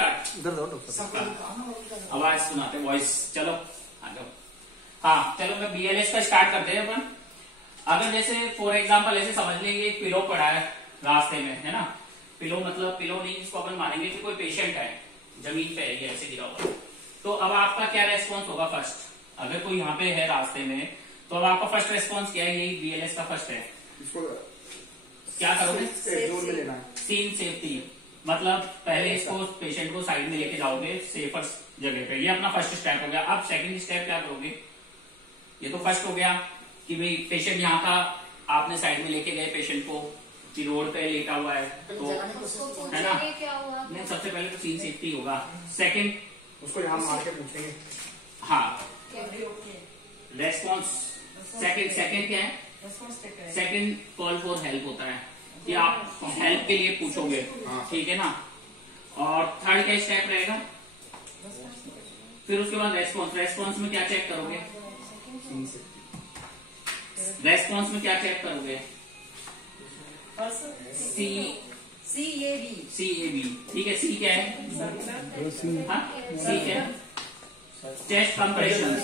Start. इधर दो doctor, आवाज सुनाते, वॉइस। चलो आ जाओ। हाँ चलो, मैं बीएलएस का स्टार्ट करते हैं अपन। अगर जैसे फॉर एग्जांपल ऐसे समझ लेंगे एक पिलो पड़ा है रास्ते में, है ना। पिलो मतलब पिलो नहीं, इसको अपन मानेंगे कि कोई पेशेंट है, जमीन पे है ये ऐसे गिरा हुआ। तो अब आपका क्या रेस्पॉन्स होगा फर्स्ट? अगर कोई यहाँ पे है रास्ते में, तो अब आपका फर्स्ट रेस्पॉन्स क्या है? यही बीएलएस का फर्स्ट है। इसको क्या करोगे? जोन में लेना है। सीन सेफ्टी, मतलब पहले इसको पेशेंट को साइड में लेके जाओगे सेफर जगह पे। ये अपना फर्स्ट स्टेप हो गया। अब सेकंड स्टेप क्या करोगे? ये तो फर्स्ट हो गया कि भाई पेशेंट यहाँ का, आपने साइड में लेके गए पेशेंट को, कि रोड पे लेटा हुआ है तो, है ना। नहीं, सबसे पहले तो सीन सेफ्टी होगा। सेकंड, उसको यहाँ मार के पूछेंगे। हाँ, रेस्पॉन्स। सेकंड क्या है? सेकंड कॉल फॉर हेल्प होता है कि आप हेल्प के लिए पूछोगे, ठीक है ना। और थर्ड क्या स्टेप रहेगा? फिर उसके बाद रेस्पॉन्स। रेस्पॉन्स में क्या चेक करोगे? रेस्पॉन्स में क्या चेक करोगे? CAB, ठीक है। सी क्या है? सी क्या है? चेस्ट कंप्रेशन,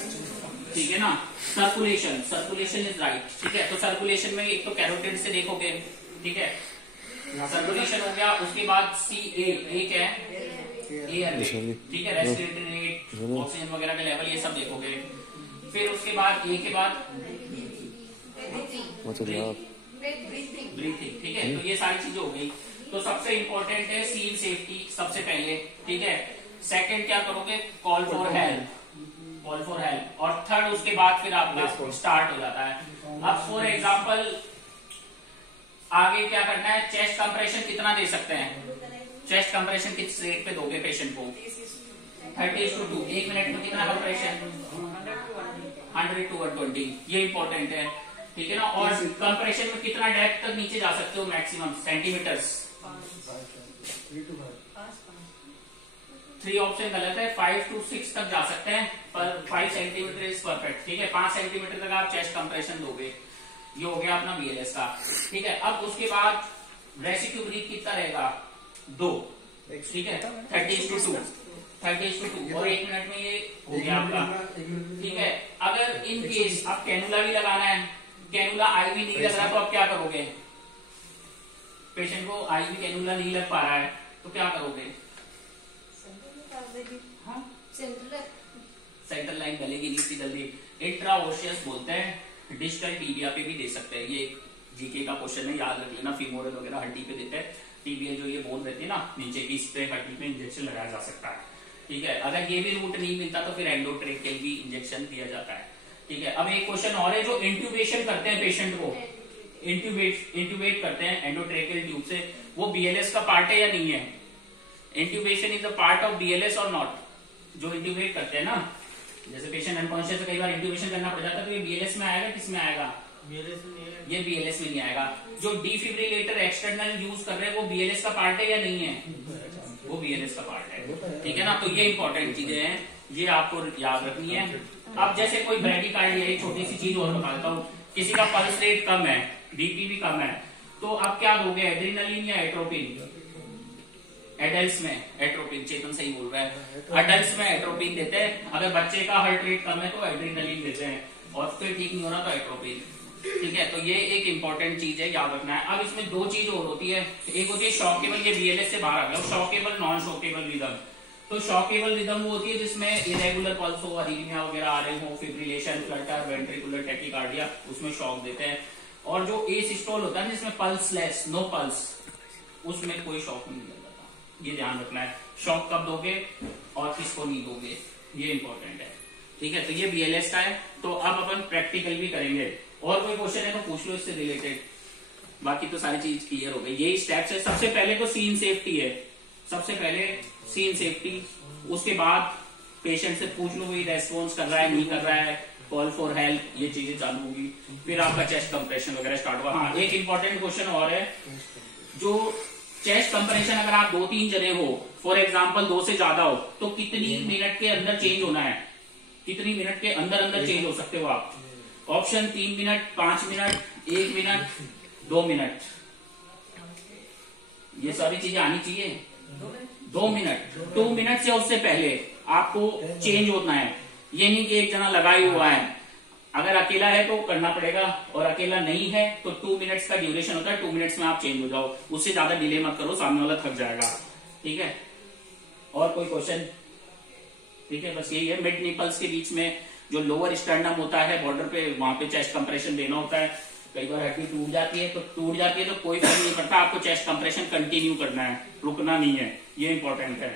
ठीक है ना। सर्कुलेशन, सर्कुलेशन इज राइट, ठीक है। तो सर्कुलेशन में एक तो कैरोटिड से देखोगे, ठीक है, सर्कुलेशन हो गया। उसके बाद CA क्या है? एयर रेट, ठीक है, रेस्पिरेटरी रेट, ऑक्सीजन वगैरह का लेवल, ये सब देखोगे। फिर उसके बाद ए के बाद ब्रीथिंग, ठीक है। तो ये सारी चीजें हो गई। तो सबसे इंपॉर्टेंट है सीन सेफ्टी सबसे पहले, ठीक है। सेकंड क्या करोगे? Call for help, call for help. और थर्ड उसके बाद फिर आपका स्टार्ट हो जाता है। अब फॉर एग्जांपल आगे क्या करना है? चेस्ट कंप्रेशन कितना दे सकते हैं? चेस्ट कंप्रेशन किस रेट पे दोगे पेशेंट को? 30:2। 1 मिनट में कितना कंप्रेशन? 100 to 120। ये इंपॉर्टेंट है, ठीक है ना। और कंप्रेशन में कितना डेप्थ तक नीचे जा सकते हो? Maximum centimetres. 3 ऑप्शन गलत है, 5 to 6 तक जा सकते हैं, पर 5 सेंटीमीटर इज परफेक्ट, ठीक है। 5 सेंटीमीटर तक आप चेस्ट कंप्रेशन दोगे। ये हो गया अपना बीएलएस का, ठीक है। अब उसके बाद रेसिड्यू ब्रीथ कितना रहेगा? 2, ठीक है। 30:2 और 1 मिनट में ये हो गया आपका, ठीक है। अगर इन केस आप कैनुला भी लगाना है, कैनुला आईवी नहीं लग रहा, तो आप क्या करोगे? पेशेंट को आईवी कैनुला नहीं लग पा रहा है तो क्या करोगे? हाँ, सेंट्रल लाइन गलेगी नहीं इतनी जल्दी। इंट्राओशियस बोलते हैं, डिस्टल टीबिया पे भी दे सकते हैं। ये एक जीके का क्वेश्चन है, याद रख लेना। फीमोरल वगैरह हड्डी पे देते हैं। टीबिया जो ये बोन रहती है ना नीचे की, इस पे हड्डी पे इंजेक्शन लगाया जा सकता है, ठीक है। अगर ये भी रूट नहीं मिलता तो फिर एंडोट्रेकियल भी इंजेक्शन दिया जाता है, ठीक है। अब एक क्वेश्चन और है, जो इंट्यूबेशन करते हैं पेशेंट को, इंट्यूबेट करते हैं एंडोट्रेकियल ट्यूब से, वो बीएलएस का पार्ट है या नहीं है? Intubation is a part of BLS और नॉट? जो इंट्यूबेट करते हैं ना, जैसे पेशेंट अनकॉन्शियस है, कई बार इंट्यूबेशन करना पड़ जाता है, तो ये बीएलएस में आएगा, किस में आएगा? ये बीएलएस में नहीं आएगा। जो डिफिब्रिलेटर एक्सटर्नल यूज कर रहे हैं, वो बीएलएस का पार्ट है या नहीं है? वो बीएलएस का पार्ट है, ठीक है ना। तो ये इंपॉर्टेंट चीजें हैं, ये आपको याद रखनी है। अब जैसे कोई ब्रैडीकार्डिया, एक छोटी सी चीज और बताता हूँ, किसी का पल्स रेट कम है, बीपी भी कम है, तो अब क्या दोगे? एड्रेनालिन या एट्रोपिन? एडल्ट्स में एट्रोपिन, चेतन सही बोल रहा है, एडल्ट्स में एट्रोपिन देते हैं। अगर बच्चे का हार्ट रेट कम है तो एड्रेनालिन देते हैं, और फिर ठीक नहीं हो रहा तो एट्रोपिन, ठीक है। तो ये एक इंपॉर्टेंट चीज है, याद रखना है। अब इसमें 2 चीज और होती है। एक होती है शॉकेबल, ये बीएलएस से बाहर आ गया। Shockable, non shockable rhythm. तो शॉकेबल रिदम वो होती है जिसमें इरेगुलर पल्स हो, अरीथमिया वगैरह आ रहे हो, फिब्रिलेशन, फ्लटर, वेंट्रिकुलर टैकीकार्डिया, उसमें शॉक देते हैं। और जो एसिस्टोल होता है जिसमें पल्स लेस, नो पल्स, उसमें कोई शॉक नहीं मिल जाता। ये ध्यान रखना है, शॉक कब दोगे और किसको नहीं दोगे, ये इंपॉर्टेंट है, ठीक है। तो ये बीएलएस का है। तो अब अपन प्रैक्टिकल भी करेंगे, और कोई क्वेश्चन है तो पूछ लो इससे रिलेटेड। बाकी तो सारी चीज क्लियर हो गई। यही स्टेप्स है। सबसे पहले तो सीन सेफ्टी है, सबसे पहले सीन सेफ्टी। उसके बाद पेशेंट से पूछ लो भाई रेस्पॉन्स कर रहा है, नहीं कर रहा है, कॉल फॉर हेल्प, ये चीजें चालू होगी। फिर आपका चेस्ट कंप्रेशन वगैरह स्टार्ट हुआ। हाँ, एक इंपॉर्टेंट क्वेश्चन और है, जो चेस्ट कंप्रेशन अगर आप 2-3 जने हो, फॉर एग्जाम्पल 2 से ज्यादा हो, तो कितनी मिनट के अंदर चेंज होना है? कितनी मिनट के अंदर अंदर चेंज हो सकते हो आप? Option 3 minute, 5 minute, 1 minute, 2 minute. ये सारी चीजें आनी चाहिए। 2 मिनट 2 मिनट से उससे पहले आपको चेंज होना है। ये नहीं कि एक जना लगा ही हुआ है, अगर अकेला है तो करना पड़ेगा, और अकेला नहीं है तो 2 मिनट्स का ड्यूरेशन होता है, 2 मिनट्स में आप चेंज हो जाओ, उससे ज्यादा डिले मत करो, सामने वाला थक जाएगा। ठीक है, और कोई क्वेश्चन? ठीक है, बस यही है। मिड निपल्स के बीच में जो लोअर स्टर्नम होता है बॉर्डर पे, वहां पे चेस्ट कंप्रेशन देना होता है। कई बार हड्डी टूट जाती है तो कोई फर्क नहीं पड़ता, आपको चेस्ट कंप्रेशन कंटिन्यू करना है, रुकना नहीं है, ये इंपॉर्टेंट है।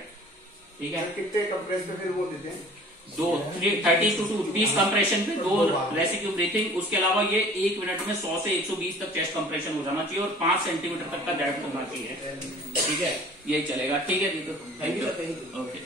ठीक है, कितने कंप्रेस पे फिर वो देते हैं? 30 to 20 कंप्रेशन पे 2 रेसिड्यू ब्रीथिंग। उसके अलावा ये 1 मिनट में 100 से 120 तक चेस्ट कंप्रेशन हो जाना चाहिए और 5 सेंटीमीटर तक का डेप्थ होना चाहिए। ठीक है, ये चलेगा। ठीक है, थैंक यू। ओके।